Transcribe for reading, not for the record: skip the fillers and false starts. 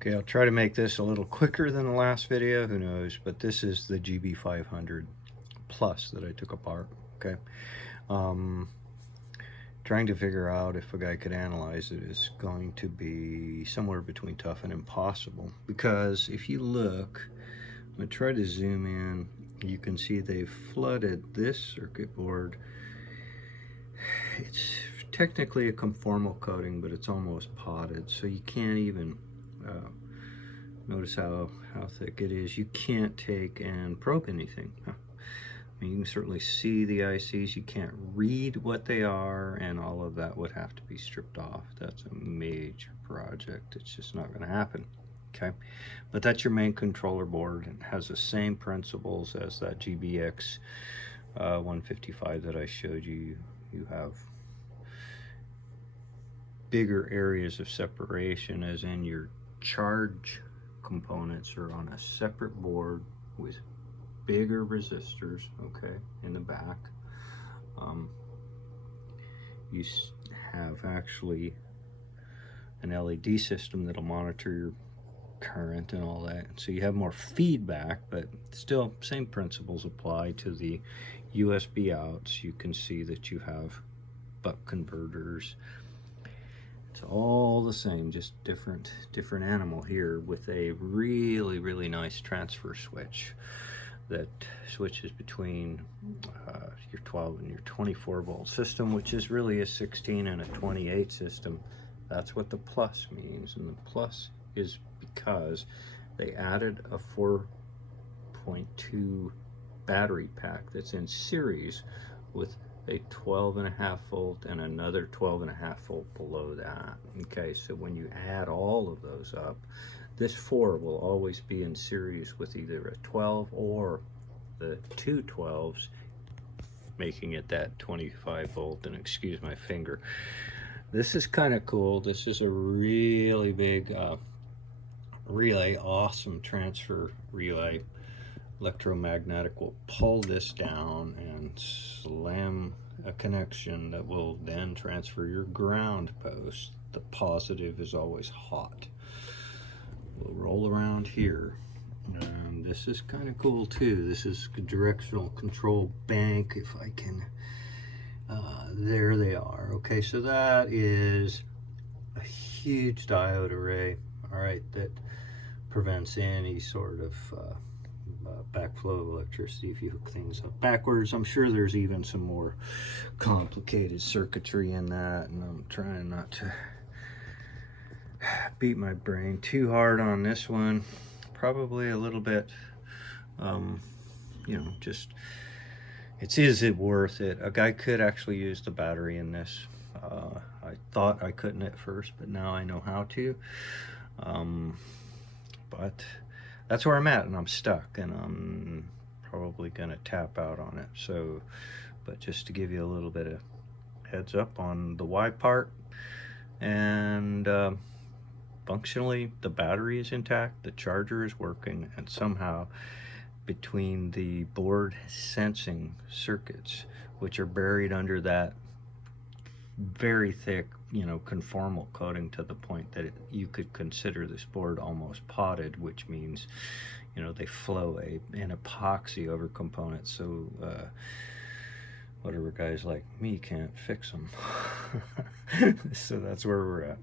Okay, I'll try to make this a little quicker than the last video, who knows, but this is the GB500 Plus that I took apart, okay? Trying to figure out if a guy could analyze it is going to be somewhere between tough and impossible, because if you look, I'm going to try to zoom in, you can see they've flooded this circuit board. It's technically a conformal coating, but it's almost potted, so you can't even notice how thick it is. You can't take and probe anything. I mean, you can certainly see the ICs. You can't read what they are, and all of that would have to be stripped off. That's a major project. It's just not going to happen. Okay, but that's your main controller board. It has the same principles as that GBX 155 that I showed you. You have bigger areas of separation, as in your charge components are on a separate board with bigger resistors, okay, in the back. You have actually an LED system that'll monitor your current and all that, so you have more feedback, but still same principles apply to the USB outs. You can see that you have buck converters. It's all the same, just different animal here, with a really nice transfer switch that switches between your 12 and your 24 volt system, which is really a 16 and a 28 system. That's what the plus means, and the plus is because they added a 4.2 battery pack that's in series with a 12.5 volt and another 12.5 volt below that. Okay, so when you add all of those up, this 4 will always be in series with either a 12 or the two 12s, making it that 25 volt. And excuse my finger. This is kind of cool. This is a really big relay, awesome transfer relay. Electromagnetic will pull this down and slam a connection that will then transfer your ground post. The positive is always hot. We'll roll around here, and this is kind of cool too. This is a directional control bank, if I can, there they are. Okay, so that is a huge diode array, all right, that prevents any sort of backflow of electricity if you hook things up backwards. I'm sure there's even some more complicated circuitry in that, and I'm trying not to beat my brain too hard on this one. Probably a little bit, you know, just is it worth it? A guy could actually use the battery in this. I thought I couldn't at first, but now I know how to. But that's where I'm at, and I'm stuck, and I'm probably gonna tap out on it. So, but just to give you a little bit of heads up on the why part, and functionally the battery is intact, the charger is working, and somehow between the board sensing circuits, which are buried under that very thick, you know, conformal coating, to the point that you could consider this board almost potted, which means, you know, they flow an epoxy over components, so whatever guys like me can't fix them. So that's where we're at.